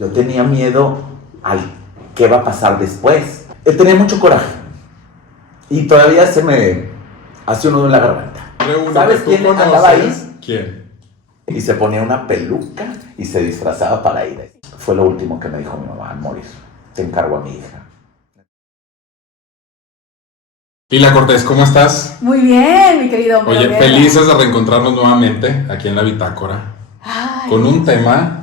Yo tenía miedo al qué va a pasar después. Tenía mucho coraje. Y todavía se me hace un nudo en la garganta. ¿Sabes quién andaba ahí? ¿Quién? Y se ponía una peluca y se disfrazaba para ir. Fue lo último que me dijo mi mamá al morir. Te encargo a mi hija. Lila Cortés, ¿cómo estás? Muy bien, mi querido hombre. Oye, felices de reencontrarnos nuevamente aquí en la Bitácora. Ay, Con un tema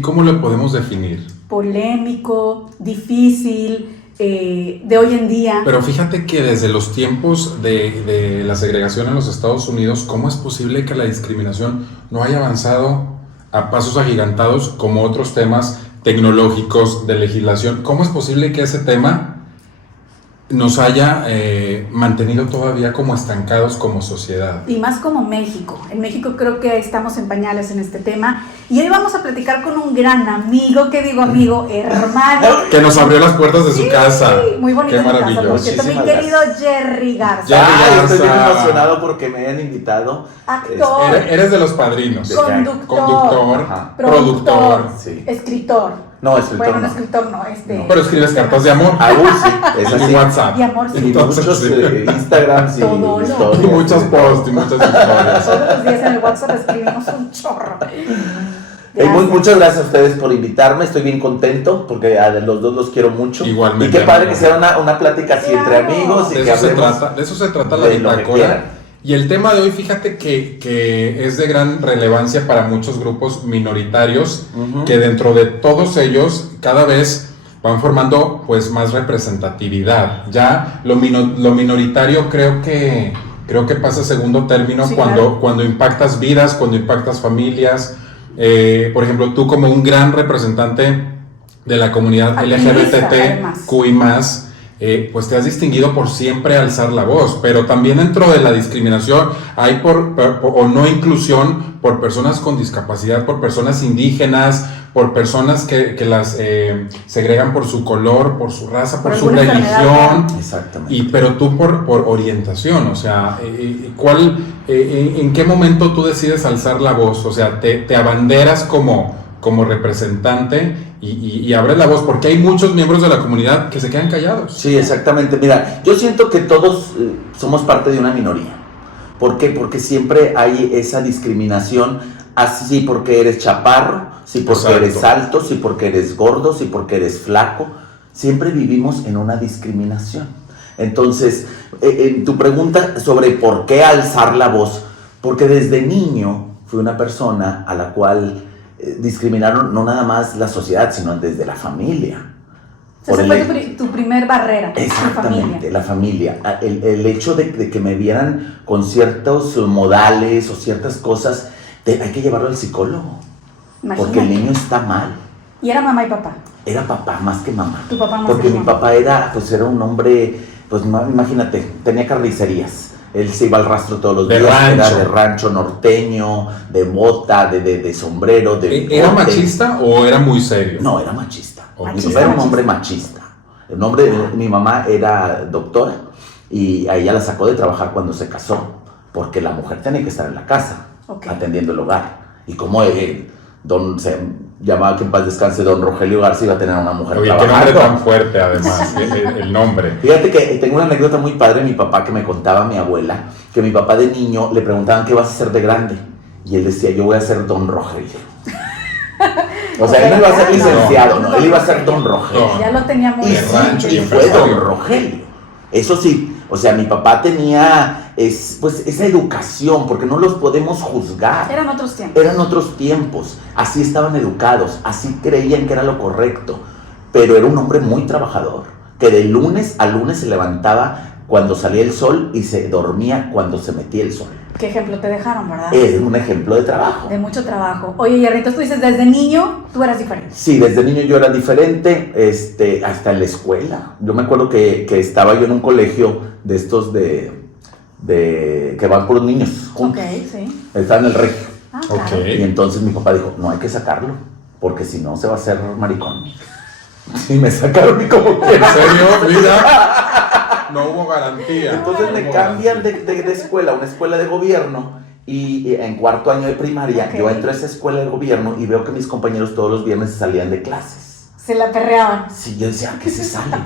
¿cómo lo podemos definir? polémico, difícil, de hoy en día. Pero fíjate que desde los tiempos de la segregación en los Estados Unidos, ¿cómo es posible que la discriminación no haya avanzado a pasos agigantados como otros temas tecnológicos de legislación? ¿Cómo es posible que ese tema nos haya mantenido todavía como estancados como sociedad? Y más como México. En México creo que estamos en pañales en este tema. Y hoy vamos a platicar con un gran amigo, ¿qué digo amigo? Hermano. Que nos abrió las puertas de su casa. Muy bonita Qué tu casa, maravilloso. por cierto, mi querido Jerry Garza. Jerry Estoy bien Garza. emocionado porque me hayan invitado. Actor. Eres de los padrinos. Conductor, Ajá. productor, Sí. escritor. No, escritor Bueno, no no. escritor no, Pero escribes cartas de amor. Aún sí, es así. Y WhatsApp. Y amor, sí. Y muchos Instagrams y Todo lo- historias. Y muchos posts y muchas historias. Todos los días en el WhatsApp escribimos un chorro. Muchas gracias a ustedes por invitarme, estoy bien contento porque a los dos los quiero mucho. Igualmente, Y qué padre amigo. que sea una plática así entre Claro. amigos y De que eso, hablemos. de eso se trata la de lo que Bitácora. quieran. Y el tema de hoy, fíjate que es de gran relevancia para muchos grupos minoritarios, Ujú. que dentro de todos ellos cada vez van formando pues más representatividad. Ya lo minoritario creo que pasa a segundo término Sí, cuando, claro. cuando impactas vidas, cuando impactas familias. Por ejemplo, tú como un gran representante de la comunidad Activista, además. LGBTQI+, pues te has distinguido por siempre alzar la voz, pero también dentro de la discriminación hay o no inclusión por personas con discapacidad, por personas indígenas, por personas que las segregan por su color, por su raza, por su alguna enfermedad. religión. Exactamente. Pero tú por orientación, o sea, ¿en qué momento tú decides alzar la voz? O sea, te abanderas como representante y abres la voz, porque hay muchos miembros de la comunidad que se quedan callados. Sí, exactamente. Mira, yo siento que todos somos parte de una minoría. ¿Por qué? Porque siempre hay esa discriminación, así porque eres chaparro, sí porque Exacto. eres alto, sí porque eres gordo, sí porque eres flaco. Siempre vivimos en una discriminación. Entonces, en tu pregunta sobre por qué alzar la voz, porque desde niño fui una persona a la cual discriminaron no nada más la sociedad, sino desde la familia. Esa Por fue el- tu primer barrera, tu Exactamente, familia. la familia. El hecho de que me vieran con ciertos modales o ciertas cosas, hay que llevarlo al psicólogo. Porque el Imagínate. niño está mal. Y era mamá y papá. Era papá más que mamá. Tu papá más Porque que mi mamá. papá era un hombre, pues imagínate, tenía carnicerías. Él se iba al rastro todos los De días. rancho. Era de rancho norteño, de bota, de sombrero, de ¿Era bigote. machista o era muy serio? No, era machista. Machista, Mi papá era un machista. hombre machista. Mi mamá era doctora y a ella la sacó de trabajar cuando se casó, porque la mujer tenía que estar en la casa, Ok. atendiendo el hogar. Y como se llamaba, que en paz descanse, don Rogelio Garza, iba a tener una mujer Oye, qué nombre trabajando. tan fuerte además, el nombre. Fíjate que tengo una anécdota muy padre de mi papá que me contaba mi abuela, que mi papá de niño le preguntaban qué vas a hacer de grande. Y él decía, yo voy a ser don Rogelio. O sea, él no iba a ser licenciado, no, él iba a ser don Rogelio. No. Ya lo tenía muy Y, De sí, rancho, y y fue empresario. don Rogelio. Eso sí, o sea, mi papá tenía pues esa educación, porque no los podemos juzgar. Eran otros tiempos. Eran otros tiempos, así estaban educados, así creían que era lo correcto. Pero era un hombre muy trabajador, que de lunes a lunes se levantaba cuando salía el sol y se dormía cuando se metía el sol. ¿Qué ejemplo te dejaron, verdad? Es un ejemplo de trabajo. De mucho trabajo. Oye, Jerry, entonces tú dices, desde niño tú eras diferente. Sí, desde niño yo era diferente, hasta en la escuela. Yo me acuerdo que estaba yo en un colegio de estos que van por niños juntos. Ok, sí. Estaba en el regio. Ah, Ok. claro. Y entonces mi papá dijo, no hay que sacarlo, porque si no se va a hacer maricón. Y me sacaron y como ¿En quiera. serio? Mira, no hubo garantía. Entonces me cambian de escuela a una escuela de gobierno Y en cuarto año de primaria, Ok. yo entro a esa escuela de gobierno y veo que mis compañeros todos los viernes salían de clases. Se la perreaban. Sí, yo decía, ¿a qué se salen?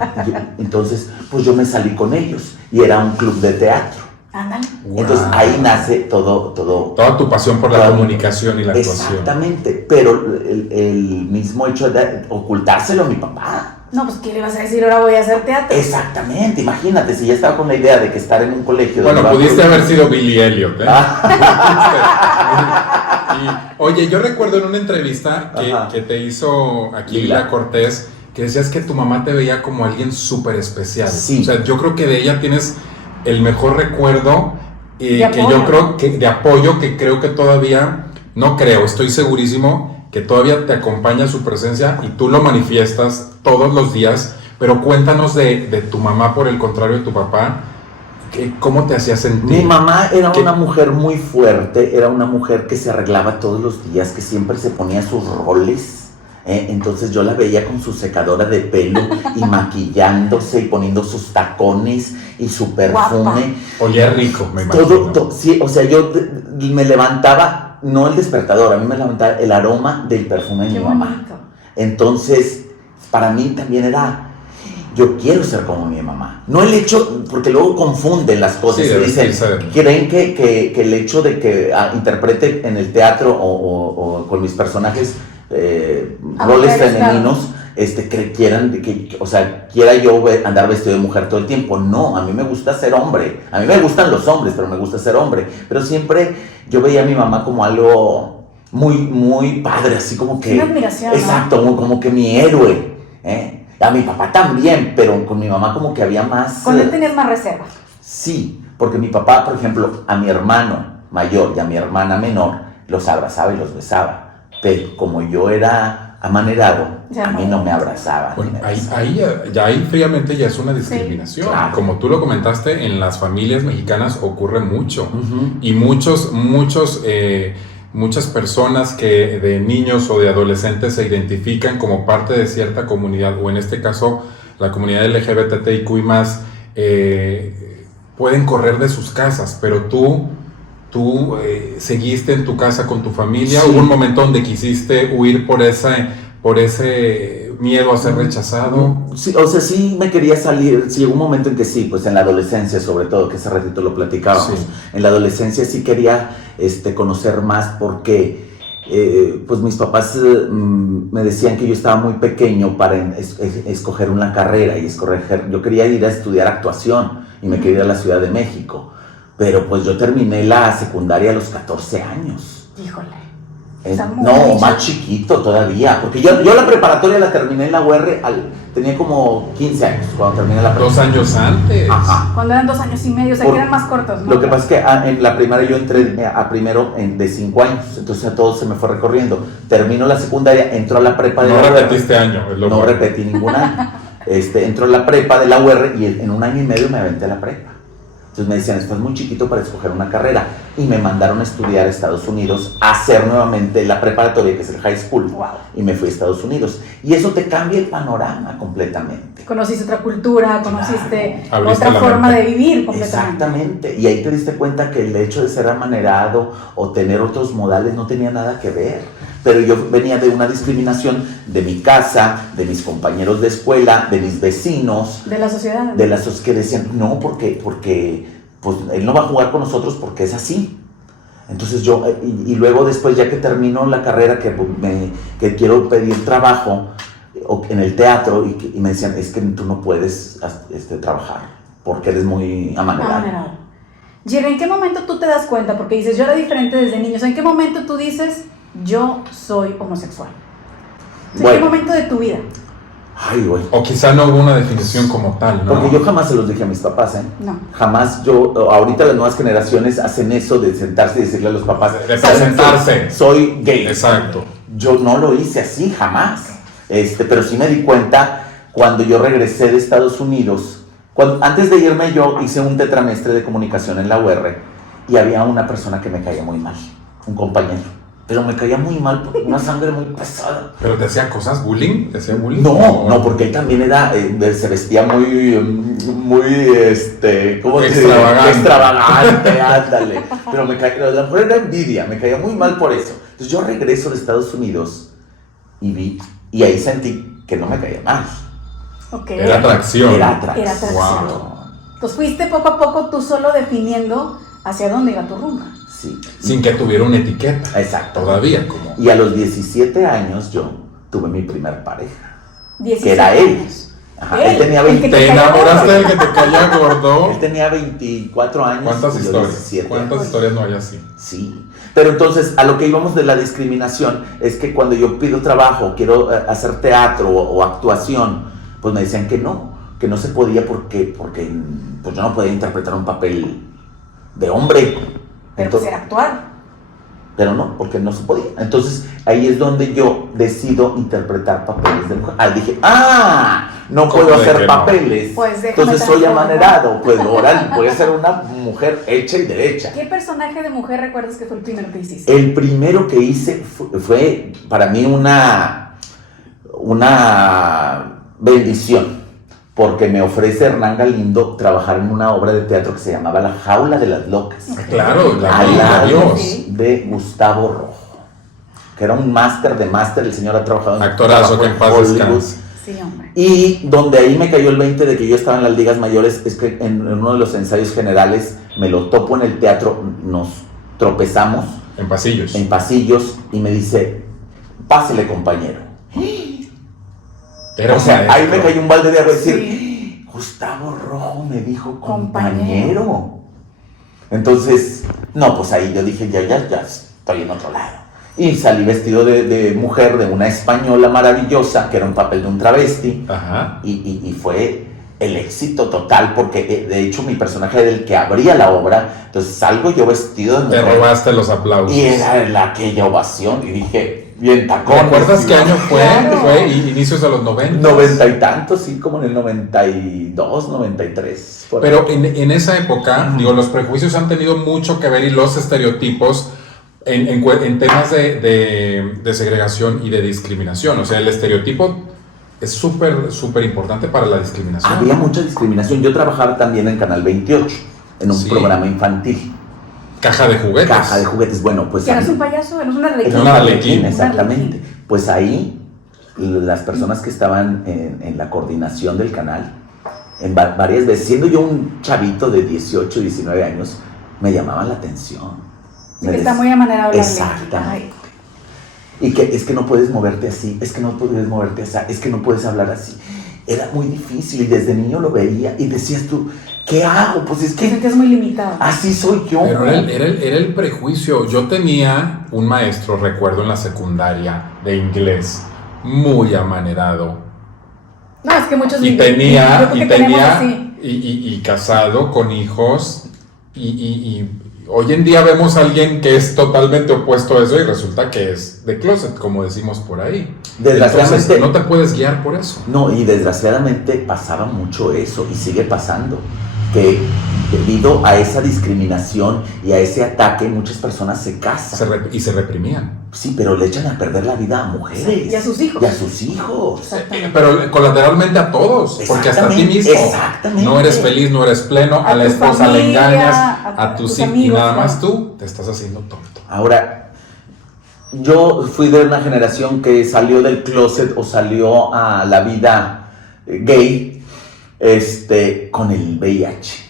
Entonces, pues yo me salí con ellos y era un club de teatro. Ándale. Entonces Wow. ahí nace todo. Toda tu pasión por la Toda- comunicación y la actuación. Exactamente, pero el mismo hecho de ocultárselo a mi papá. No, pues ¿qué le vas a decir? Ahora voy a hacer teatro. Exactamente, imagínate, si ya estaba con la idea de que estar en un colegio... Bueno, donde va- pudiste haber sido Billy Elliot, ¿eh? Ah. Y, oye, yo recuerdo en una entrevista Ajá. que te hizo aquí Lila. Lila Cortés, que decías que tu mamá te veía como alguien súper especial. Sí. O sea, yo creo que de ella tienes el mejor recuerdo De que apoyo. yo creo que de apoyo, que creo que todavía, no creo, estoy segurísimo que todavía te acompaña su presencia y tú lo manifiestas todos los días. Pero cuéntanos de tu mamá, por el contrario de tu papá, ¿cómo te hacía sentir? Mi mamá era ¿Qué? una mujer muy fuerte, era una mujer que se arreglaba todos los días, que siempre se ponía sus roles. Entonces yo la veía con su secadora de pelo y maquillándose y poniendo sus tacones y su perfume. Olía rico, me imagino. Sí, o sea, yo me levantaba, no el despertador, a mí me levantaba el aroma del perfume de Qué mi mamá. bonito. Entonces, para mí también era, yo quiero ser como mi mamá. No el hecho, porque luego confunden las cosas Sí, y de dicen, vestirse. creen que el hecho de que interprete en el teatro o con mis personajes roles mujeres, femeninos, o sea, quiera yo andar vestido de mujer todo el tiempo. No, a mí me gusta ser hombre. A mí me gustan los hombres, pero me gusta ser hombre. Pero siempre yo veía a mi mamá como algo muy, muy padre, así como que... Una admiración, ¿no? Exacto, como que mi héroe. A mi papá también, pero con mi mamá como que había más... Con él tenías más reserva. Sí, porque mi papá, por ejemplo, a mi hermano mayor y a mi hermana menor los abrazaba y los besaba. Pero como yo era amanerado, Ya a mí no. no me abrazaba. Bueno, ni me ahí, besaba. ahí fríamente ya es una discriminación. Sí, claro. Como tú lo comentaste, en las familias mexicanas ocurre mucho. Ujú. Y muchas personas que de niños o de adolescentes se identifican como parte de cierta comunidad, o en este caso la comunidad LGBTIQ+, pueden correr de sus casas, pero tú seguiste en tu casa con tu familia. Sí. Hubo un momento donde quisiste huir por ese miedo a ser rechazado. Sí, o sea, sí me quería salir, sí, hubo un momento en que sí, pues en la adolescencia sobre todo, que ese ratito lo platicábamos. Sí. En la adolescencia sí quería conocer más porque pues mis papás me decían que yo estaba muy pequeño para escoger una carrera y yo quería ir a estudiar actuación y me quería ir a la Ciudad de México, pero pues yo terminé la secundaria a los 14 años. Híjole. Está muy No, dicho. más chiquito todavía, porque yo la preparatoria la terminé en la UR, tenía como 15 años cuando terminé la 2 preparatoria. años antes. Ajá. Cuando eran 2 años y medio, o sea, Por- que eran más cortos, ¿no? Lo que pasa es que en la primaria yo entré a primero de 5 años, entonces a todo se me fue recorriendo. Termino la secundaria, entro a la prepa de No la UR. repetiste año. Es lo No bueno. repetí ningún año. Entro a la prepa de la UR y en un año y medio me aventé a la prepa. Entonces me decían, estás muy chiquito para escoger una carrera. Y me mandaron a estudiar a Estados Unidos, a hacer nuevamente la preparatoria, que es el high school. Wow. Y me fui a Estados Unidos. Y eso te cambia el panorama completamente. Conociste otra cultura, conociste Abriste otra la forma mente. de vivir completamente. Exactamente. Y ahí te diste cuenta que el hecho de ser amanerado o tener otros modales no tenía nada que ver. Pero yo venía de una discriminación de mi casa, de mis compañeros de escuela, de mis vecinos, De la sociedad. de las que decían, no, porque pues, él no va a jugar con nosotros porque es así. Entonces yo, y luego después ya que termino la carrera, que quiero pedir trabajo en el teatro, y me decían, es que tú no puedes trabajar porque eres muy amanerado. Amanerado. Jerry, ¿en qué momento tú te das cuenta? Porque dices, yo era diferente desde niños. ¿En qué momento tú dices, yo soy homosexual? ¿En Bueno. qué momento de tu vida? Ay, güey. O quizá no hubo una definición como tal, ¿no? Porque yo jamás se los dije a mis papás, ¿eh? No. Jamás ahorita las nuevas generaciones hacen eso de sentarse y decirle a los papás, De "¿Sabes qué? presentarse". Soy gay. Exacto. Yo no lo hice así, jamás. Pero sí me di cuenta cuando yo regresé de Estados Unidos. Antes de irme yo hice un tetramestre de comunicación en la UR y había una persona que me caía muy mal, un compañero. pero me caía muy mal, porque una sangre muy pesada. ¿Pero te hacía cosas bullying? ¿Te hacía bullying? No, porque él también era, se vestía muy, ¿cómo se dice? Extravagante. Extravagante, ándale. Pero la mujer era envidia, me caía muy mal por eso. Entonces yo regreso de Estados Unidos y ahí sentí que no me caía mal. Ok. Era atracción. Era atracción. Era atracción. Wow. Pues fuiste poco a poco tú solo definiendo hacia dónde iba tu rumba. Sí. Sin que tuviera una etiqueta. Exacto. Todavía, como. Y a los 17 años yo tuve mi primer pareja, 17 que era él. años. Ajá, Él, él tenía el que 20. te ¿Te caía enamoraste gordo. del que te caía gordo? Él tenía 24 años. ¿Cuántas y yo historias? 17. ¿Cuántas historias no hay así? Sí, pero entonces a lo que íbamos de la discriminación es que cuando yo pido trabajo, quiero hacer teatro o actuación, pues me decían que no se podía porque pues yo no podía interpretar un papel de hombre. Pero pues era actuar. Pero no, porque no se podía. Entonces ahí es donde yo decido interpretar papeles de mujer. Dije, no ¿Cómo puedo de hacer que no? papeles. Pues déjame entonces soy transformar. amanerado. Pues ahora voy a ser una mujer hecha y derecha. ¿Qué personaje de mujer recuerdas que fue el primero que hiciste? El primero que hice fue para mí una bendición, porque me ofrece Hernán Galindo trabajar en una obra de teatro que se llamaba La Jaula de las Locas, Claro, al lado Dios. Sí. de Gustavo Rojo, que era un máster de máster. El señor ha trabajado en Actorazo, que en paz Hollywood. descanse. Sí, hombre. Y donde ahí me cayó el 20 de que yo estaba en las ligas mayores, es que en uno de los ensayos generales me lo topo en el teatro, nos tropezamos En pasillos. en pasillos y me dice, pásele, compañero. Era O sea, maestro. ahí me cayó un balde de agua y decir, Sí. Gustavo Rojo me dijo Compañero. compañero. Entonces, no, pues ahí yo dije, ya estoy en otro lado. Y salí vestido de mujer, de una española maravillosa, que era un papel de un travesti. Ajá. Y fue el éxito total, porque de hecho mi personaje era el que abría la obra. Entonces salgo yo vestido de Te mujer. robaste los aplausos. Y era aquella ovación. Y dije, bien tacones. ¿Recuerdas qué año fue? Claro. Fue inicios de los 90. 90 y tantos, sí, como en el 92, 93. por ahí. Pero en esa época, digo, los prejuicios han tenido mucho que ver y los estereotipos en temas de segregación y de discriminación. O sea, el estereotipo es súper importante para la discriminación. Había mucha discriminación. Yo trabajaba también en Canal 28, en un Sí. programa infantil. Caja de juguetes. Caja de juguetes. Bueno, pues ¿Que eras ahí- un payaso? ¿Eras una era arlequina? un Una arlequín, arlequín. exactamente. Pues ahí las personas que estaban en la coordinación del canal, varias veces, siendo yo un chavito de 18, 19 años, me llamaban la atención. Sí, que está muy amanerado la Exactamente. arlequina. Y que es que no puedes moverte así, es que no puedes moverte así, es que no puedes hablar así. Era muy difícil y desde niño lo veía y decías tú, ¿qué hago? Pues es Te que sentías muy limitado. así soy yo. Pero era el prejuicio. Yo tenía un maestro, recuerdo, en la secundaria de inglés, muy amanerado. No, es que muchos Y yo creo que tenemos así. y casado con hijos. Y hoy en día vemos a alguien que es totalmente opuesto a eso y resulta que es de closet, como decimos por ahí. Desgraciadamente- Entonces, no te puedes guiar por eso. No, y desgraciadamente pasaba mucho eso y sigue pasando, que debido a esa discriminación y a ese ataque muchas personas se casan. Y se reprimían. Sí, pero le echan a perder la vida a mujeres. Y a sus hijos. Y a sus hijos. Exactamente. Pero colateralmente a todos, porque hasta a ti mismo. Exactamente. No eres feliz, no eres pleno, a la tu esposa le familia, engañas, a a tus tus hijos, y amigos, nada más claro. tú te estás haciendo tonto. Ahora, yo fui de una generación que salió del closet o salió a la vida gay con el VIH.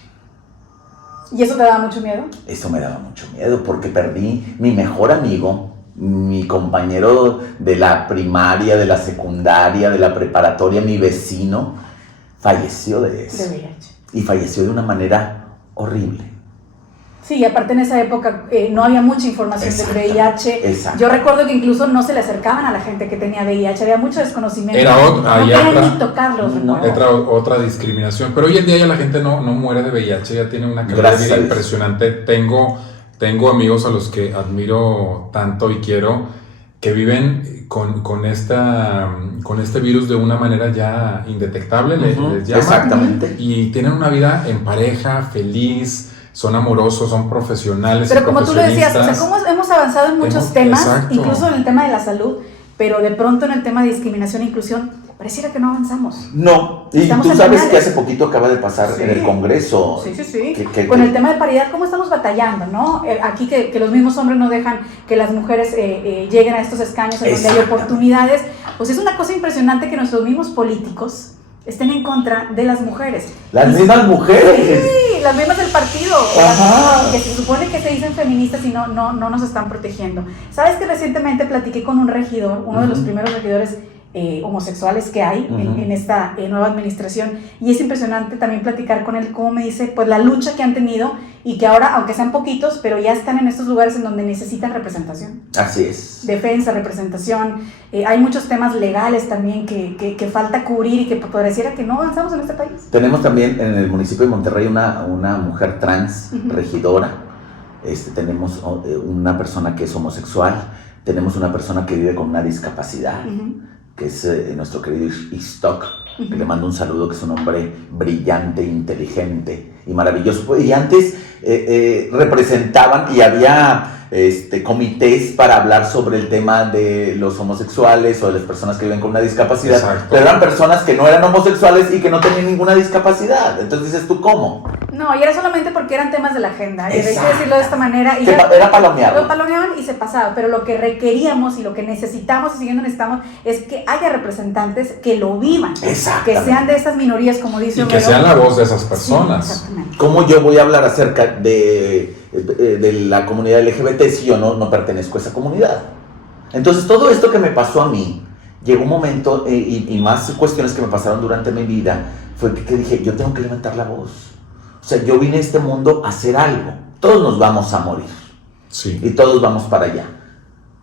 ¿Y eso te daba mucho miedo? Eso me daba mucho miedo porque perdí mi mejor amigo, mi compañero de la primaria, de la secundaria, de la preparatoria, mi vecino, falleció de eso. De VIH. Y falleció de una manera horrible. Sí, y aparte en esa época no había mucha información Exacto, del VIH. exacto. Yo recuerdo que incluso no se le acercaban a la gente que tenía VIH, había mucho desconocimiento. Era otro- no había querían otra- ni tocarlos. No, recuerdo. Otra discriminación. Pero hoy en día ya la gente no muere de VIH, ya tiene una calidad de Gracias vida a Dios. impresionante. Tengo amigos a los que admiro tanto y quiero que viven con este virus de una manera ya indetectable, Ujú, les llaman. exactamente. Y tienen una vida en pareja, feliz, son amorosos, son profesionales. Pero como tú lo decías, o sea, cómo hemos avanzado en muchos temas, exacto. incluso en el tema de la salud, pero de pronto en el tema de discriminación e inclusión, pareciera que no avanzamos. No, y Estamos tú en sabes pañales. que hace poquito acaba de pasar Sí. en el Congreso. Sí. Con el tema de paridad, ¿cómo estamos batallando, no? Aquí que los mismos hombres no dejan que las mujeres lleguen a estos escaños en donde hay oportunidades. Pues es una cosa impresionante que nuestros mismos políticos estén en contra de las mujeres. Las mismas mujeres. Sí, las mismas del partido. Ajá. Que se supone que se dicen feministas y no nos están protegiendo. ¿Sabes que recientemente platiqué con un regidor, uno de los primeros regidores homosexuales que hay en esta nueva administración, y es impresionante también platicar con él cómo me dice pues la lucha que han tenido y que ahora, aunque sean poquitos, pero ya están en estos lugares en donde necesitan representación, Así es. defensa, representación. Hay muchos temas legales también que falta cubrir y que pareciera que no avanzamos en este país. Tenemos también en el municipio de Monterrey una mujer trans, regidora. Tenemos una persona que es homosexual, tenemos una persona que vive con una discapacidad, que es nuestro querido Istok, que le mando un saludo, que es un hombre brillante, inteligente y maravilloso. Y antes representaban y había comités para hablar sobre el tema de los homosexuales o de las personas que viven con una discapacidad. Exacto. Pero eran personas que no eran homosexuales y que no tenían ninguna discapacidad. Entonces dices, ¿tú cómo? No, y era solamente porque eran temas de la agenda, hay que Exacto. decirlo de esta manera. Y Que era palomeado. Lo palomeaban y se pasaba, pero lo que requeríamos y lo que necesitamos y siguiendo necesitamos es que haya representantes que lo vivan, que Exactamente. sean de estas minorías, como dice Y que Homero. sean la voz de esas personas. Sí, exactamente. ¿Cómo yo voy a hablar acerca de la comunidad LGBT si yo no pertenezco a esa comunidad? Entonces todo esto que me pasó a mí, llegó un momento, y más cuestiones que me pasaron durante mi vida, fue que dije, yo tengo que levantar la voz. O sea, yo vine a este mundo a hacer algo. Todos nos vamos a morir. Sí. Y todos vamos para allá.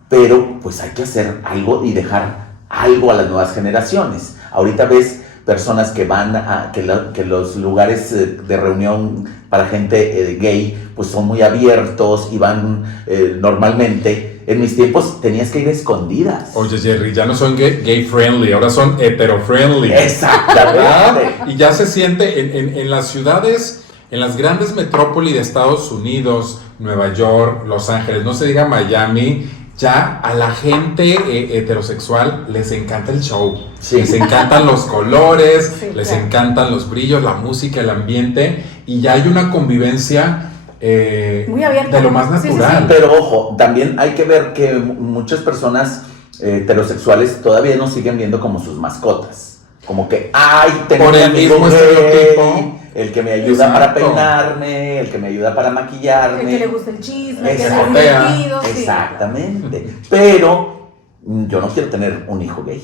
Pero pues hay que hacer algo y dejar algo a las nuevas generaciones. Ahorita ves personas que van a que los lugares de reunión para gente gay pues son muy abiertos y van normalmente. En mis tiempos tenías que ir a escondidas. Oye, Jerry, ya no son gay friendly, ahora son hetero friendly. Exactamente. Y ya se siente en las ciudades, en las grandes metrópolis de Estados Unidos, Nueva York, Los Ángeles, no se diga Miami, ya a la gente heterosexual les encanta el show. Sí. Les encantan los colores, Sí, les claro. encantan los brillos, la música, el ambiente, y ya hay una convivencia Muy abierta. de lo más Sí, sí, sí. natural. Pero ojo, también hay que ver que muchas personas heterosexuales todavía nos siguen viendo como sus mascotas. Como que, ay, tengo Por un el amigo mismo gay, estereotipo. el que me ayuda para Exacto. peinarme, el que me ayuda para maquillarme. El que le gusta el chisme, el que es Exacto. divertido. Sí. Exactamente. Pero yo no quiero tener un hijo gay.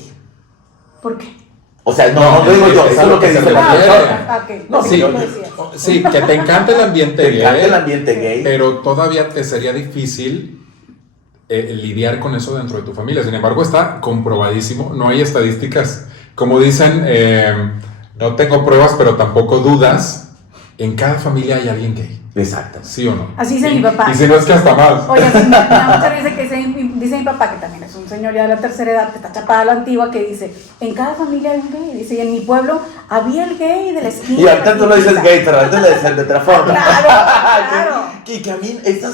¿Por qué? O sea, no digo yo, es eso a es lo lo que que se dice la refiere. persona. Ok. No, Así sí, tú yo- lo decías. Sí, que te encanta el ambiente Te encanta gay, el ambiente gay. pero todavía te sería difícil lidiar con eso dentro de tu familia. Sin embargo, está comprobadísimo, no hay estadísticas. Como dicen, no tengo pruebas, pero tampoco dudas, en cada familia hay alguien gay. Exacto. ¿Sí o no? Así dice Y- mi papá. Y si no es que hasta más. Oye, sí, me da mucha risa que dice mi papá, que también es un señor ya de la tercera edad, que está chapada a la antigua, que dice, en cada familia hay un gay. Dice, y en mi pueblo había el gay de la esquina. Y ahorita tú lo dices gay, pero antes le decían de otra forma. Claro. Que a mí, estas,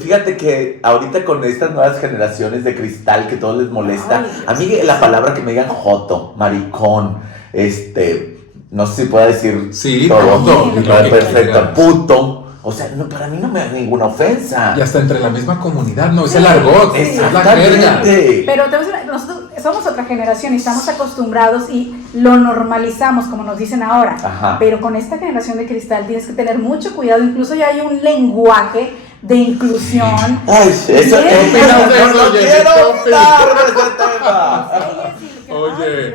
fíjate que ahorita con estas nuevas generaciones de cristal que todo les molesta, Ay, a mí la palabra que me digan joto, maricón, no sé si pueda decir Sí, todo, todo, Sí, todo lo que perfecto, quieras. puto, o sea, para mí no me da ninguna ofensa. Y hasta entre la misma comunidad, no, es Sí, el argot, sí. es la jerga. Exactamente. Pero te voy a decir, nosotros somos otra generación y estamos acostumbrados y lo normalizamos, como nos dicen ahora. Ajá. Pero con esta generación de cristal tienes que tener mucho cuidado. Incluso ya hay un lenguaje de inclusión. Ay, eso Bien. no opinas de eso, quiero Jenny? ¿Qué hablar de ese tema. Oye,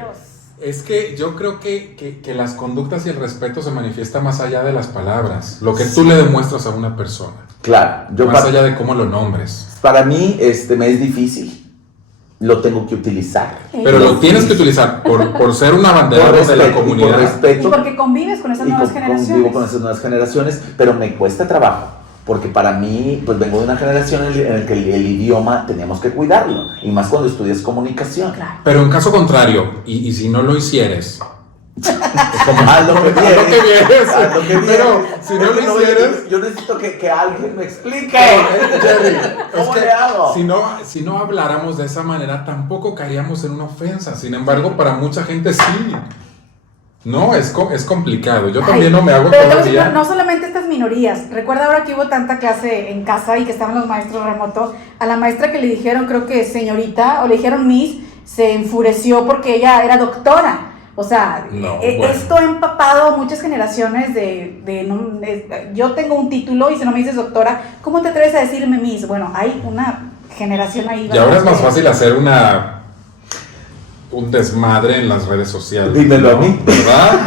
es que yo creo que las conductas y el respeto se manifiesta más allá de las palabras. Lo que tú le demuestras a una persona. Claro, yo Más allá de cómo lo nombres. para mí me es difícil. Lo tengo que utilizar. Pero lo tienes que utilizar por ser una bandera Por de respeto, la y por comunidad. Y respeto. porque convives con esas Y nuevas convivo generaciones. con esas nuevas generaciones, pero me cuesta trabajo. Porque para mí, pues vengo de una generación en la que el idioma teníamos que cuidarlo. Y más cuando estudias comunicación. Claro. Pero en caso contrario, y si no lo hicieres, A lo que vienes. A lo que vienes. Pero si no lo hicieras... Yo necesito que alguien me explique. Jerry, ¿Cómo le hago? Si no habláramos de esa manera, tampoco caeríamos en una ofensa. Sin embargo, para mucha gente sí. No, es complicado. Yo también no me hago pero todavía. No solamente estas minorías. Recuerda ahora que hubo tanta clase en casa y que estaban los maestros remoto. A la maestra que le dijeron, creo que señorita, o le dijeron miss, se enfureció porque ella era doctora. O sea, esto ha empapado muchas generaciones yo tengo un título y si no me dices doctora, ¿cómo te atreves a decirme miss? Bueno, hay una generación ahí. Y ahora es más fácil hacer un desmadre en las redes sociales. Dímelo a mí. ¿Verdad?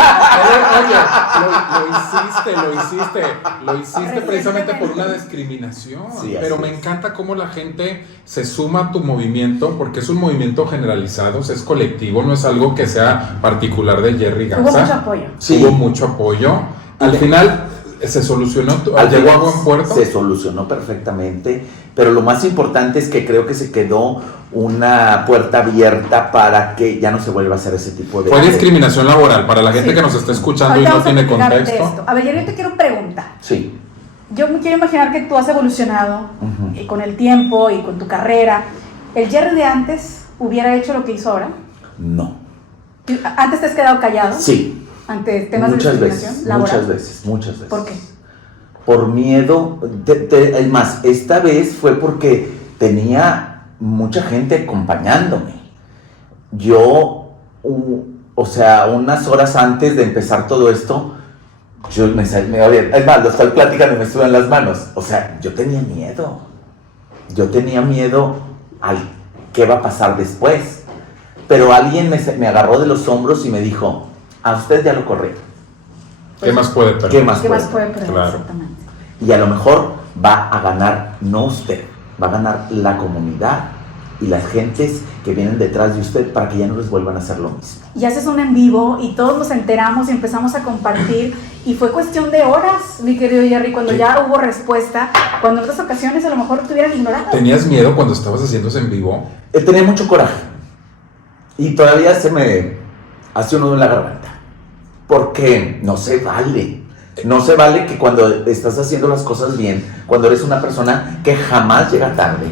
Lo hiciste precisamente por una discriminación. Sí, pero me encanta cómo la gente se suma a tu movimiento, porque es un movimiento generalizado, es colectivo, no es algo que sea particular de Jerry Garza. Hubo mucho apoyo. Sí. Hubo mucho apoyo. Al final se solucionó, llegó a buen puerto. Se solucionó perfectamente, pero lo más importante es que creo que se quedó una puerta abierta para que ya no se vuelva a hacer ese tipo de... Fue discriminación laboral, para la gente que nos está escuchando ahorita y no tiene vamos a platicar de contexto. esto. A ver, yo te quiero preguntar. Sí. Yo me quiero imaginar que tú has evolucionado con el tiempo y con tu carrera. ¿El Jerry de antes hubiera hecho lo que hizo ahora? No. ¿Antes te has quedado callado? Sí. ¿Ante temas Muchas de discriminación laboral? Muchas veces. ¿Por qué? Por miedo. Es más, esta vez fue porque tenía mucha gente acompañándome. Yo, unas horas antes de empezar todo esto, es más, lo estoy platicando y me sudan las manos. O sea, yo tenía miedo. Yo tenía miedo al qué va a pasar después. Pero alguien me agarró de los hombros y me dijo, a usted ya lo corrí. ¿Qué más puede perder? ¿Qué más puede perder? Claro. Exactamente. Y a lo mejor va a ganar no usted, va a ganar la comunidad y las gentes que vienen detrás de usted para que ya no les vuelvan a hacer lo mismo. Y haces un en vivo y todos nos enteramos y empezamos a compartir y fue cuestión de horas, mi querido Jerry, cuando ya hubo respuesta, cuando en otras ocasiones a lo mejor te hubieran ignorado. ¿Tenías miedo cuando estabas haciéndose en vivo? Tenía mucho coraje y todavía se me hace un nudo en la garganta porque no se vale. No se vale que cuando estás haciendo las cosas bien, cuando eres una persona que jamás llega tarde,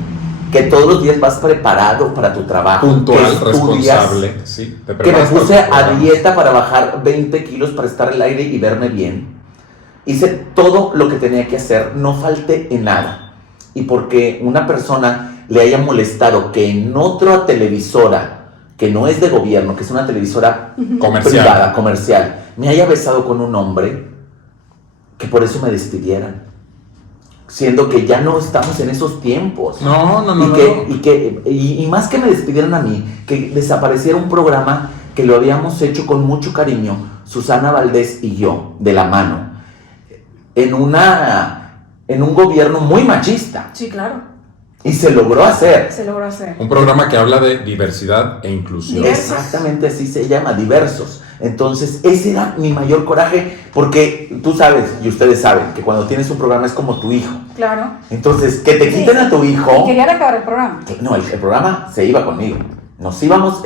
que todos los días vas preparado para tu trabajo, puntual, que estudias, responsable, sí, te que me preparas puse para tu a trabajo. dieta para bajar 20 kilos para estar al aire y verme bien. Hice todo lo que tenía que hacer, no falté en nada. Y porque una persona le haya molestado que en otra televisora, que no es de gobierno, que es una televisora privada, comercial, me haya besado con un hombre, que por eso me despidieran, siendo que ya no estamos en esos tiempos. Y más que me despidieran a mí, que desapareciera un programa que lo habíamos hecho con mucho cariño, Susana Valdés y yo, de la mano, en un gobierno muy machista. Sí, claro. Y se logró hacer. Un programa que habla de diversidad e inclusión. Exactamente así se llama, Diversos. Entonces, ese era mi mayor coraje, porque tú sabes, y ustedes saben, que cuando tienes un programa es como tu hijo. Claro. Entonces, que te quiten a tu hijo... Y querían acabar el programa. No, el programa se iba conmigo. Nos íbamos,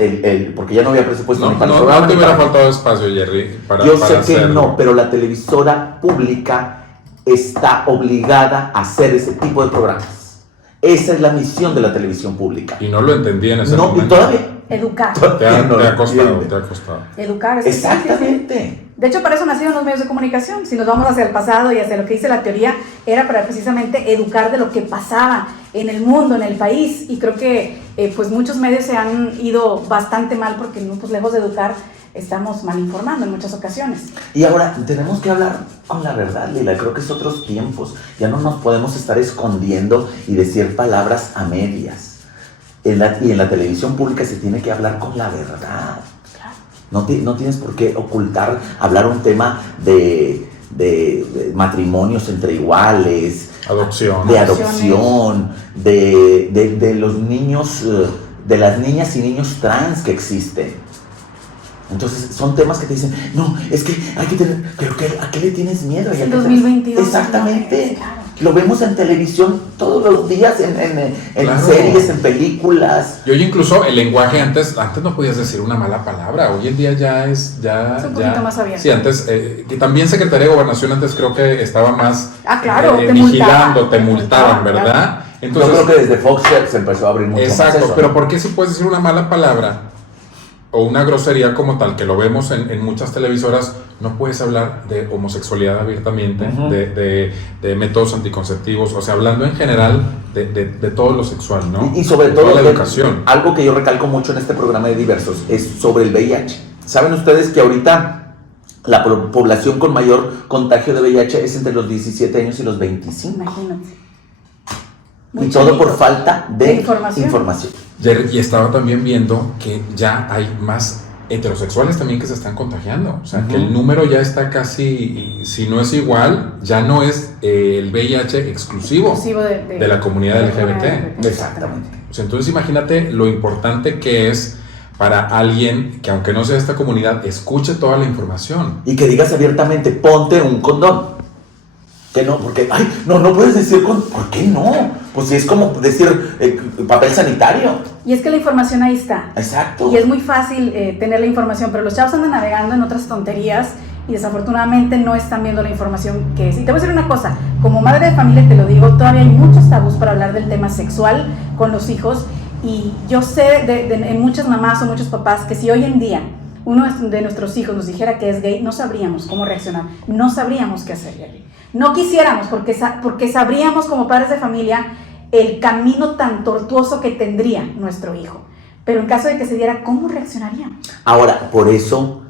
porque ya no había presupuesto ni para el programa. No te hubiera faltado espacio, Jerry, para Yo sé hacerlo. que no, pero la televisora pública está obligada a hacer ese tipo de programas. Esa es la misión de la televisión pública. Y no lo entendí en ese momento. No, y todavía... Educar. Te ha costado. Educar. Exactamente. De hecho, para eso nacieron los medios de comunicación. Si nos vamos hacia el pasado y hacia lo que dice la teoría, era para precisamente educar de lo que pasaba en el mundo, en el país. Y creo que pues muchos medios se han ido bastante mal porque pues, lejos de educar, estamos mal informando en muchas ocasiones. Y ahora tenemos que hablar con la verdad, Lila. Creo que es otros tiempos. Ya no nos podemos estar escondiendo y decir palabras a medias. Y en la televisión pública se tiene que hablar con la verdad. No tienes por qué ocultar, hablar un tema de matrimonios entre iguales, de adopción, de los niños, de las niñas y niños trans que existen. Entonces son temas que te dicen, no, es que hay que tener, pero ¿a qué le tienes miedo? Es el 2022. Exactamente. Claro. Lo vemos en televisión todos los días, en Claro. series, en películas. Y hoy incluso el lenguaje antes no podías decir una mala palabra, hoy en día ya es un poquito más abierto. Sí, antes, que también Secretaría de Gobernación antes creo que estaba más claro, te vigilando, te multaban, multaban, ¿verdad? Entonces, yo creo que desde Fox se empezó a abrir mucho exacto, más eso, pero ¿no? ¿por qué si puedes decir una mala palabra o una grosería como tal, que lo vemos en muchas televisoras, no puedes hablar de homosexualidad abiertamente, de métodos anticonceptivos, o sea, hablando en general de todo lo sexual, ¿no? Y sobre de todo, toda la educación. algo que yo recalco mucho en este programa de Diversos es sobre el VIH. ¿Saben ustedes que ahorita la población con mayor contagio de VIH es entre los 17 años y los 25? Imagínate. Y Muy todo por chavito. falta de información. Y estaba también viendo que ya hay más heterosexuales también que se están contagiando. O sea, que el número ya está casi, si no es igual, ya no es el VIH exclusivo de la comunidad LGBT. Exactamente. O sea, entonces imagínate lo importante que es para alguien que, aunque no sea de esta comunidad, escuche toda la información. Y que digas abiertamente, ponte un condón. Que no, porque, no puedes decir ¿por qué no? Pues si es como decir papel sanitario. Y es que la información ahí está. Exacto. Y es muy fácil tener la información, pero los chavos andan navegando en otras tonterías y desafortunadamente no están viendo la información que es. Y te voy a decir una cosa, como madre de familia te lo digo, todavía hay muchos tabús para hablar del tema sexual con los hijos, y yo sé en muchas mamás o muchos papás que si hoy en día uno de nuestros hijos nos dijera que es gay, no sabríamos cómo reaccionar, no sabríamos qué hacer, Jerry. No quisiéramos, porque sabríamos como padres de familia el camino tan tortuoso que tendría nuestro hijo. Pero en caso de que se diera, ¿cómo reaccionaríamos? Ahora, por eso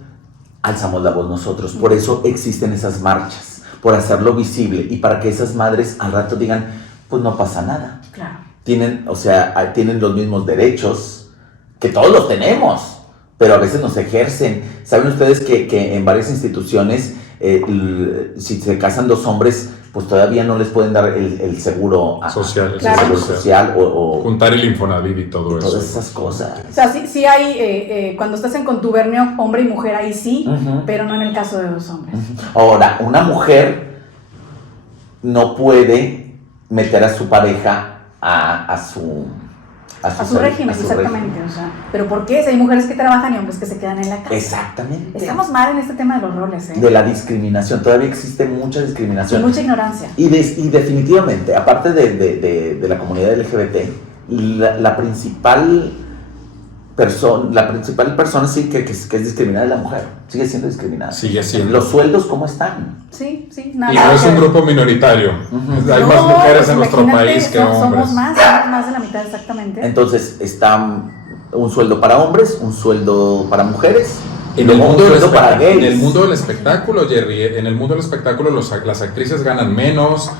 alzamos la voz nosotros, por eso existen esas marchas, por hacerlo visible y para que esas madres al rato digan, pues no pasa nada. Claro. Tienen los mismos derechos, que todos los tenemos, pero a veces no se ejercen. ¿Saben ustedes que en varias instituciones, si se casan dos hombres, pues todavía no les pueden dar el seguro social, claro. seguro social o juntar el Infonavit y todo eso. Todas esas cosas. O sea, sí hay, cuando estás en contubernio, hombre y mujer, ahí sí, pero no en el caso de dos hombres. Ahora, una mujer no puede meter a su pareja a su régimen, exactamente. O sea, pero ¿por qué? Si hay mujeres que trabajan y hombres que se quedan en la casa. Exactamente. Estamos mal en este tema de los roles, ¿eh? De la discriminación. Todavía existe mucha discriminación. Y mucha ignorancia. Y definitivamente, aparte de la comunidad LGBT, la principal persona sí que es discriminada es la mujer. Sigue siendo discriminada. Sigue siendo. Los sueldos, ¿cómo están? Sí, nada. Y no es un grupo minoritario. Hay más mujeres en nuestro país que hombres. Somos más de la mitad, exactamente. Entonces, está un sueldo para hombres, un sueldo para mujeres. En el mundo del espectáculo, Jerry, en el mundo del espectáculo las actrices ganan menos,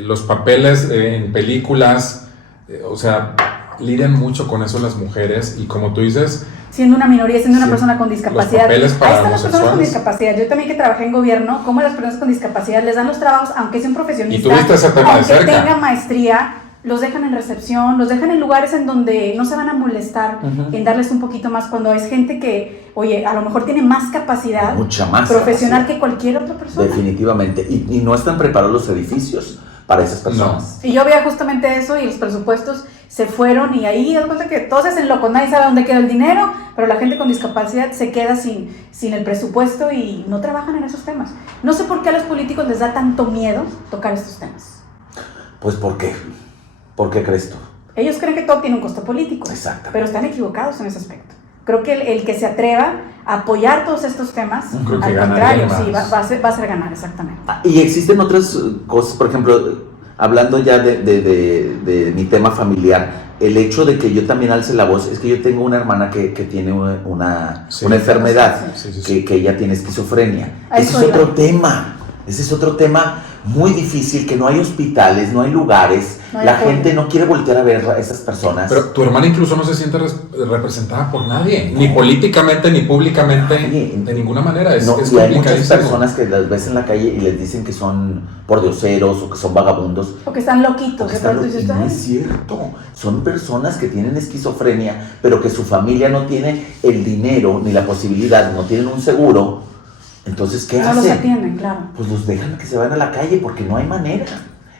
los papeles en películas, o sea, lidian mucho con eso las mujeres, y como tú dices, siendo una minoría, siendo una persona con discapacidad. Ahí están las personas con discapacidad. Yo también, que trabajé en gobierno, como las personas con discapacidad les dan los trabajos, aunque sea un profesionista, y tuviste ese tema de cerca, tenga maestría, los dejan en recepción, los dejan en lugares en donde no se van a molestar en darles un poquito más, cuando es gente que, oye, a lo mejor tiene más capacidad, mucha más profesional capacidad, que cualquier otra persona. Definitivamente, y no están preparados los edificios para esas personas. No. Y yo veía justamente eso, y los presupuestos se fueron, y ahí das cuenta que todos se hacen locos, nadie sabe dónde queda el dinero, pero la gente con discapacidad se queda sin el presupuesto y no trabajan en esos temas. No sé por qué a los políticos les da tanto miedo tocar estos temas. Pues ¿por qué? ¿Por qué crees tú? Ellos creen que todo tiene un costo político. Exactamente. Pero están equivocados en ese aspecto. Creo que el que se atreva a apoyar todos estos temas, creo que al contrario, sí, va a hacer ganar, exactamente. Y existen otras cosas, por ejemplo, hablando ya de mi tema familiar, el hecho de que yo también alce la voz, es que yo tengo una hermana que tiene una enfermedad, que ella tiene esquizofrenia. Ese es otro tema muy difícil, que no hay hospitales, no hay lugares, la gente no quiere voltear a ver a esas personas. Pero tu hermana incluso no se siente representada por nadie, ni políticamente, ni públicamente, de ninguna manera. Es y hay muchas personas que las ves en la calle y les dicen que son pordioseros o que son vagabundos. O que están loquitos. No es cierto. Son personas que tienen esquizofrenia, pero que su familia no tiene el dinero ni la posibilidad, no tienen un seguro Entonces, ¿qué No hacen? los atienden, claro. Pues los dejan que se vayan a la calle porque no hay manera.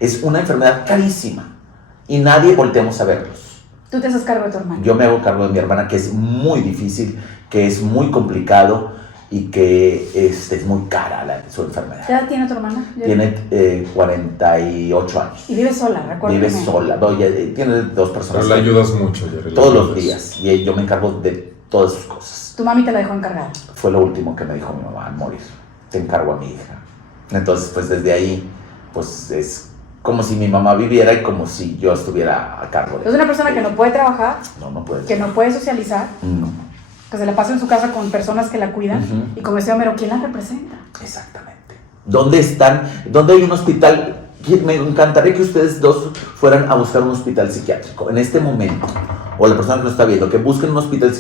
Es una enfermedad carísima y nadie volteamos a verlos. Tú te haces cargo de tu hermano. Yo me hago cargo de mi hermana, que es muy difícil, que es muy complicado y que es muy cara su enfermedad. ¿Qué edad tiene tu hermana? Tiene 48 años. Y vive sola, recuérdame. Vive sola. No, tiene 2 personas. Pero le ayudas mucho, Jerry. Todos los días. Y yo me encargo de todas sus cosas. Tu mami te la dejó encargada. Fue lo último que me dijo mi mamá al morir. Te encargo a mi hija. Entonces, pues desde ahí, pues es como si mi mamá viviera y como si yo estuviera a cargo de Es una persona que no puede trabajar, No puede. que no puede socializar, No, que se la pasa en su casa con personas que la cuidan. Ujú. Y como decía Homero, ¿quién la representa? exactamente. ¿Dónde están? ¿Dónde hay un hospital? Me encantaría que ustedes dos fueran a buscar un hospital psiquiátrico en este momento. O la persona que nos está viendo, que busquen un hospital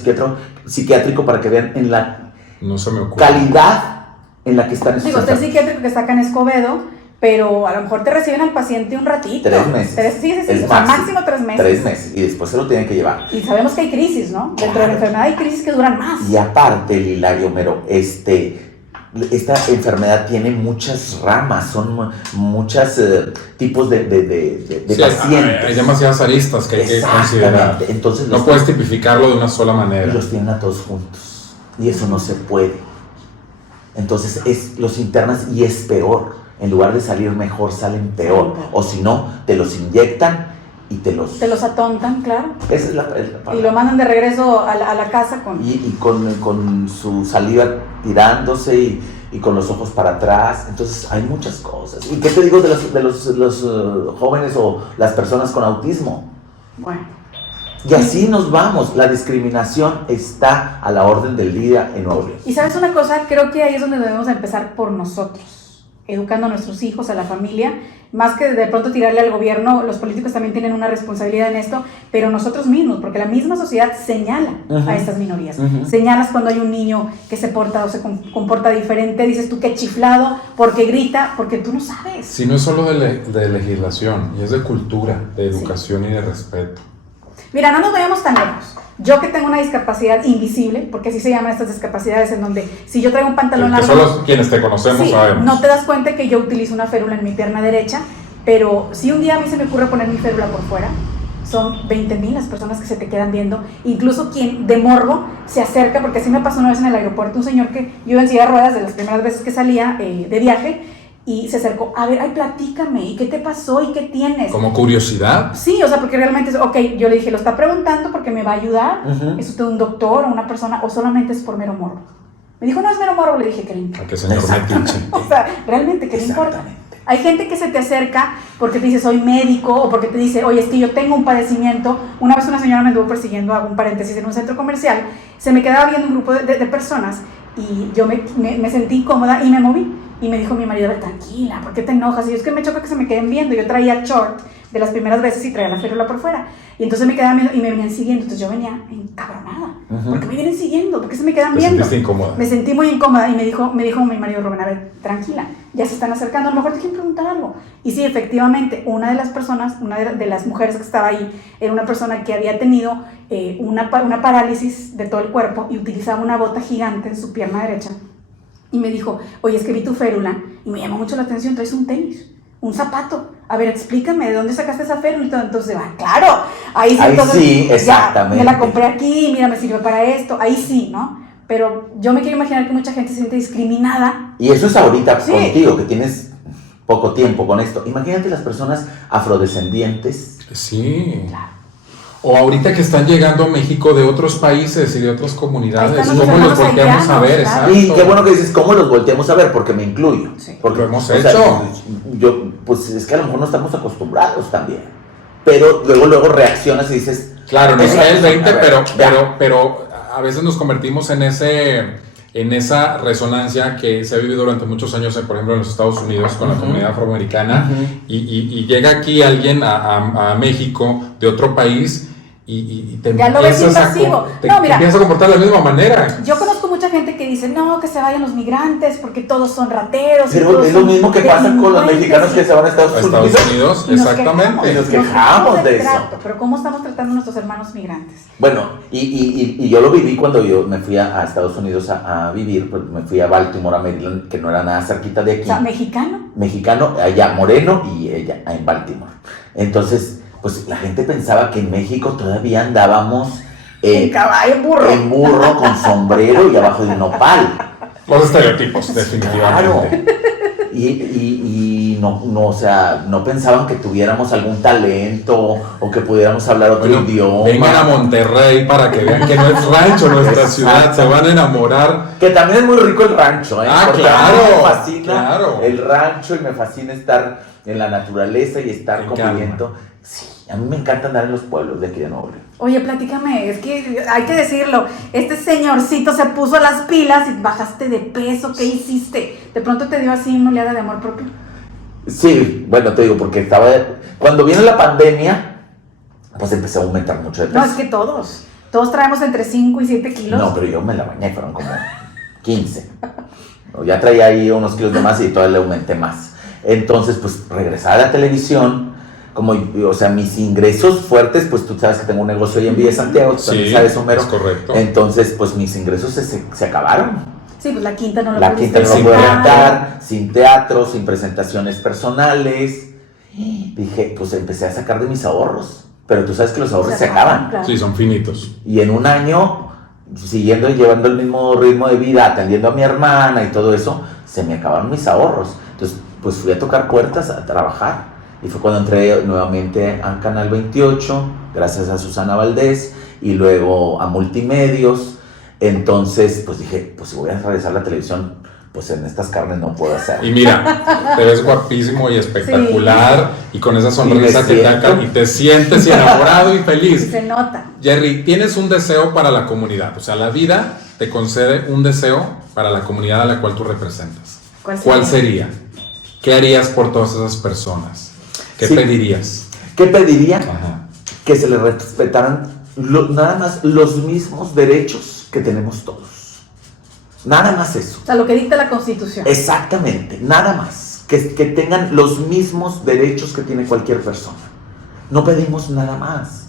psiquiátrico para que vean en la No se me ocurre. calidad en la que están esos Digo, está el enfermos. psiquiátrico que está acá en Escobedo, pero a lo mejor te reciben al paciente un ratito. 3 meses. Sí. Es O sea, máximo 3 meses. 3 meses. Y después se lo tienen que llevar. Y sabemos que hay crisis, ¿no? Dentro de la Claro. enfermedad hay crisis que duran más. Y aparte, Hilario Homero, esta enfermedad tiene muchas ramas, son muchos tipos de Sí, pacientes. hay demasiadas aristas que hay que considerar. Exactamente. Entonces No puedes tipificarlo de una sola y manera. los tienen a todos juntos. Y eso no se puede. Entonces los internas y es peor. En lugar de salir mejor, salen peor. O si no, te los inyectan y te los atontan, claro. Esa es la Y palabra. lo mandan de regreso a la casa con... Y con su saliva tirándose y con los ojos para atrás. Entonces hay muchas cosas. ¿Y qué te digo de los jóvenes o las personas con autismo? Bueno, Y así nos vamos. La discriminación está a la orden del día en Nuevo León. y sabes una cosa, creo que ahí es donde debemos empezar por nosotros, educando a nuestros hijos, a la familia, más que de pronto tirarle al gobierno. Los políticos también tienen una responsabilidad en esto, pero nosotros mismos, porque la misma sociedad señala Ujú. a estas minorías. Ujú. Señalas cuando hay un niño que se porta o se comporta diferente, dices tú que chiflado, porque grita, porque tú no sabes. Si no es solo de legislación, y es de cultura, de educación y de respeto. Mira, no nos vayamos tan lejos. Yo que tengo una discapacidad invisible, porque así se llaman estas discapacidades, en donde si yo traigo un pantalón Que largo... solo quienes te conocemos Sí, sabemos. no te das cuenta que yo utilizo una férula en mi pierna derecha, pero si un día a mí se me ocurre poner mi férula por fuera, son 20,000 las personas que se te quedan viendo, incluso quien de morbo se acerca, porque así me pasó una vez en el aeropuerto, un señor que yo iba en silla de ruedas de las primeras veces que salía de viaje, y se acercó, a ver, ay, platícame, ¿y qué te pasó? ¿Y qué tienes? Como curiosidad. Sí, o sea, porque realmente, ok, yo le dije, lo está preguntando porque me va a ayudar, Ujú. ¿es usted un doctor o una persona, o solamente es por mero morbo? Me dijo, no es mero morbo, le dije, ¿qué le importa? A que señor Exactamente. metiche. O sea, realmente, ¿qué le importa? Exactamente. Hay gente que se te acerca porque te dice, soy médico, o porque te dice, oye, es que yo tengo un padecimiento. Una vez una señora me anduvo persiguiendo, hago un paréntesis, en un centro comercial, se me quedaba viendo un grupo de personas, y yo me sentí incómoda y me moví. Y me dijo mi marido, a ver, tranquila, ¿por qué te enojas? Y yo, es que me choca que se me queden viendo. Yo traía short de las primeras veces y traía la férula por fuera. Y entonces me quedaban viendo y me venían siguiendo. Entonces yo venía encabronada. Ujú. ¿Por qué me vienen siguiendo? ¿Por qué se me quedan Te viendo? sentiste incómoda. Me sentí muy incómoda y me dijo mi marido Rubén, a ver, tranquila, ya se están acercando, a lo mejor te quieren preguntar algo. Y sí, efectivamente, una de las personas, una de las mujeres que estaba ahí, era una persona que había tenido una parálisis de todo el cuerpo y utilizaba una bota gigante en su pierna derecha. Y me dijo, oye, es que vi tu férula y me llamó mucho la atención, traes un tenis, un zapato. A ver, explícame, ¿de dónde sacaste esa férula? Y todo. Entonces, claro, ahí sí, Ahí entonces, sí, ya, exactamente. me la compré aquí, mira, me sirvió para esto, ahí sí, ¿no? Pero yo me quiero imaginar que mucha gente se siente discriminada. Y eso es ahorita Sí. contigo, que tienes poco tiempo con esto. Imagínate las personas afrodescendientes. Sí. Claro. O ahorita que están llegando a México de otros países y de otras comunidades, Ahí están ¿cómo nuestros los volteamos hermanos a ver? haitianos, claro. Exacto. Y qué bueno que dices, ¿cómo los volteamos a ver? Porque me incluyo. Sí. Porque, Lo hemos o sea, hecho. pues es que a lo mejor no estamos acostumbrados también. Pero luego reaccionas y dices... Claro, nos cae el 20, A ver, pero a veces nos convertimos en esa resonancia que se ha vivido durante muchos años, por ejemplo, en los Estados Unidos con la comunidad afroamericana, y llega aquí alguien a México de otro país y te Ya lo ves empiezas invasivo. te No, mira. empiezas a comportar de la misma manera. Yo conozco mucha mucha gente que dice, no, que se vayan los migrantes porque todos son rateros. Pero es lo mismo que pasa con los mexicanos que se van a Estados Unidos. Exactamente. Y nos quejamos de eso. Pero ¿cómo estamos tratando a nuestros hermanos migrantes? Bueno, y yo lo viví cuando yo me fui a Estados Unidos a vivir, pues me fui a Baltimore, a Maryland, que no era nada cerquita de aquí. O sea, ¿mexicano? Mexicano, allá moreno y ella en Baltimore. Entonces, pues la gente pensaba que en México todavía andábamos En caballo, en burro con sombrero y abajo de un nopal. Los estereotipos, definitivamente. Claro. Y no, o sea, no pensaban que tuviéramos algún talento o que pudiéramos hablar otro idioma. Vengan a Monterrey para que vean que no es rancho nuestra ciudad, se van a enamorar. Que también es muy rico el rancho, ¿eh? Ah, Porque claro, a mí me fascina claro. el rancho y me fascina estar en la naturaleza y estar En conviviendo. Sí, a mí me encanta andar en los pueblos de aquí de Nuevo León. Oye, platícame, es que hay que decirlo, este señorcito se puso las pilas y bajaste de peso, ¿qué hiciste? ¿De pronto te dio así una oleada de amor propio? Sí, bueno, te digo, porque cuando vino la pandemia, pues empecé a aumentar mucho de peso. No, es que todos traemos entre 5 y 7 kilos. No, pero yo me la bañé, fueron como 15. Ya traía ahí unos kilos de más y todavía le aumenté más. Entonces, pues regresar a la televisión, como, o sea, mis ingresos fuertes, pues tú sabes que tengo un negocio ahí en Villa Santiago, tú también sabes, Homero. Es correcto. Entonces, pues mis ingresos se acabaron. Sí, pues la quinta no lo La pudiste quinta no lo sin pude rentar. rentar, sin teatro, sin presentaciones personales. Dije, pues empecé a sacar de mis ahorros. Pero tú sabes que los ahorros se acaban. Claro. Sí, son finitos. Y en un año, siguiendo y llevando el mismo ritmo de vida, atendiendo a mi hermana y todo eso, se me acabaron mis ahorros. Entonces, pues fui a tocar puertas, a trabajar. Y fue cuando entré nuevamente a Canal 28, gracias a Susana Valdés, y luego a Multimedios. Entonces, pues dije, pues si voy a regresar a la televisión, pues en estas carnes no puedo hacer. Y mira, te ves guapísimo y espectacular, y con esa sonrisa me que te siento. acá y te sientes enamorado y Y feliz. se nota. Jerry, tienes un deseo para la comunidad, o sea, la vida te concede un deseo para la comunidad a la cual tú representas. ¿Cuál sería? ¿Qué harías por todas esas personas? ¿Qué Sí. pedirías? ¿Qué pediría? Ajá. Que se les respetaran nada más los mismos derechos que tenemos todos. Nada más eso. O sea, lo que dicta la Constitución. Exactamente, nada más. Que tengan los mismos derechos que tiene cualquier persona. No pedimos nada más.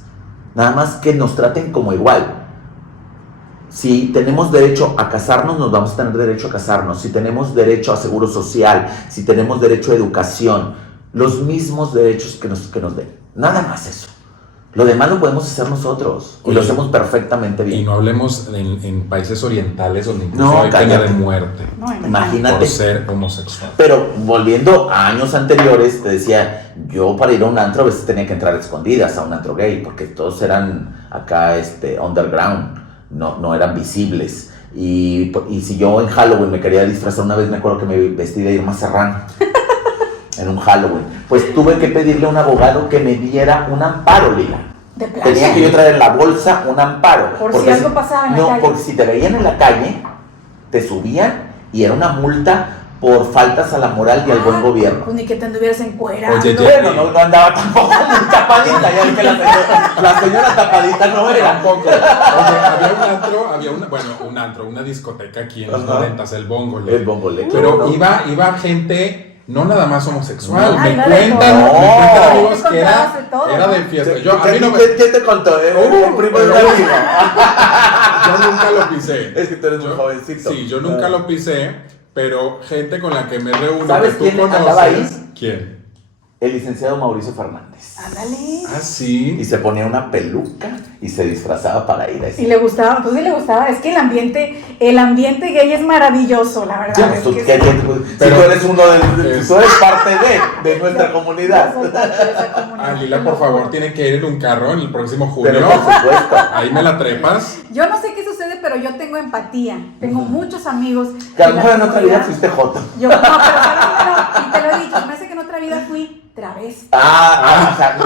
Nada más que nos traten como igual. Si tenemos derecho a casarnos, nos vamos a tener derecho a casarnos. Si tenemos derecho a seguro social, si tenemos derecho a educación, los mismos derechos que nos den. Nada más eso. Lo demás lo podemos hacer nosotros. Y lo hacemos perfectamente Y bien. no hablemos en países orientales donde incluso No, hay pena de cállate. muerte No, Imagínate. por ser homosexual. Pero volviendo a años anteriores, te decía, yo para ir a un antro a veces tenía que entrar a escondidas a un antro gay, porque todos eran acá underground, no eran visibles. Y si yo en Halloween me quería disfrazar una vez, me acuerdo que me vestí de Irma Serrano en un Halloween, pues tuve que pedirle a un abogado que me diera un amparo, Lila. De plano. Tenía que yo traer en la bolsa un amparo. Por si porque algo pasaba en la no, calle. porque si te veían en la calle, te subían y era una multa por faltas a la moral y al buen gobierno. Pues ni que te anduvieras encuerando. Oye, Bueno, no andaba tampoco muy tapadita, ya ves que la señora tapadita no era. Tampoco. Oye, una discoteca aquí en los Ajá. 90s, el Bongole. El Bongole. Pero ¿no? iba gente, no nada más homosexual. No. Me Ay, no le cuentan conté. amigos No, que te contabas de todo, era ¿no? de fiesta. Yo, a mí no me, ¿Quién te contó? Un primo de un amigo. yo nunca lo pisé. Es que tú eres muy Yo- jovencito. Sí, yo nunca lo pisé, pero gente con la que me reúno, ¿Sabes que tú quién conoces. andaba ahí? ¿Quién? El licenciado Mauricio Fernández. Ándale. Ah, sí. Y se ponía una peluca y se disfrazaba para ir a ese. Y le gustaba, pues sí le gustaba. Es que el ambiente gay es maravilloso, la verdad. Ya, es tú, que ¿qué- sí. qué- Pero- si tú eres uno es- tú eres parte de nuestra comunidad. Yo soy parte de esa comunidad, Ah, Lila, te lo por favor, juro. tiene que ir en un carro en el próximo junio. Pero por supuesto. Ahí me la trepas. Yo no sé qué sucede, pero yo tengo empatía. Tengo muchos amigos. Que a lo de la mejor en otra vida comunidad. fuiste joto. Yo, no, pero ¿sabes qué? No, y te lo he dicho, me hace que en otra vida fui travesti. O sea,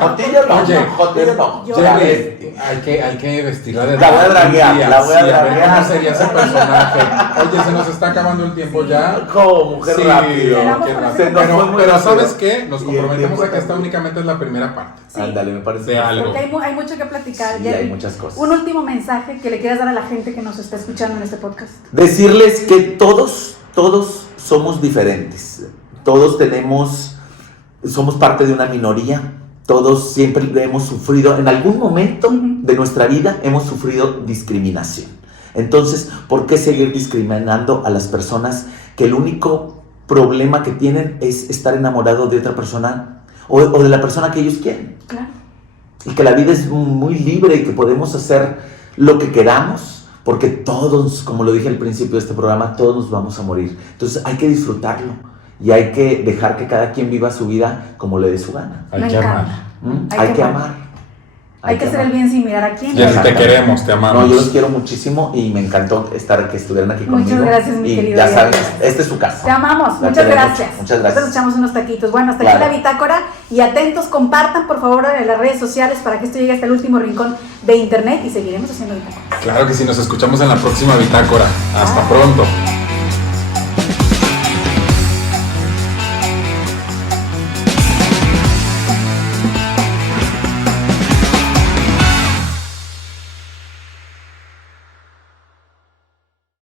Jotillo no, Oye, Jotillo no. yo- Travesti. Hay que vestirla de La voy a draguear, día, la voy a sí, ver draguear. cómo sería ese personaje. Oye, se nos está acabando el tiempo ya. Como mujer Sí, rápido. Quedamos qué con rápido. ese- nos fue muy Pero rápido. ¿sabes qué? Nos Y el comprometemos tiempo a que esta también. únicamente es la primera parte. Sí. Ándale, me parece. De algo. Porque hay mucho que platicar. Sí, Jerry. hay muchas cosas. Un último mensaje que le quieras dar a la gente que nos está escuchando en este podcast. Decirles que todos somos diferentes. Todos somos parte de una minoría. Todos siempre hemos sufrido, en algún momento de nuestra vida hemos sufrido discriminación. Entonces, ¿por qué seguir discriminando a las personas que el único problema que tienen es estar enamorado de otra persona o de la persona que ellos quieren? Claro. Y que la vida es muy libre y que podemos hacer lo que queramos, porque todos, como lo dije al principio de este programa, todos nos vamos a morir. Entonces hay que disfrutarlo y hay que dejar que cada quien viva su vida como le dé su gana. Hay Me que encanta. amar. Hay que amar. Hay que hacer el bien sin mirar a quién. Y así te Exactamente. queremos, te amamos. No, yo los quiero muchísimo y me encantó que estuvieran aquí Muchas conmigo. gracias, mi y querido ya Diego. saben, esta es su casa. Te amamos, La muchas quiero gracias. mucho. Muchas gracias. Nosotros echamos unos taquitos. Bueno, hasta Claro. aquí la bitácora. Y atentos, compartan por favor en las redes sociales para que esto llegue hasta el último rincón de internet y seguiremos haciendo bitácoras. Claro que sí, nos escuchamos en la próxima bitácora. Hasta pronto.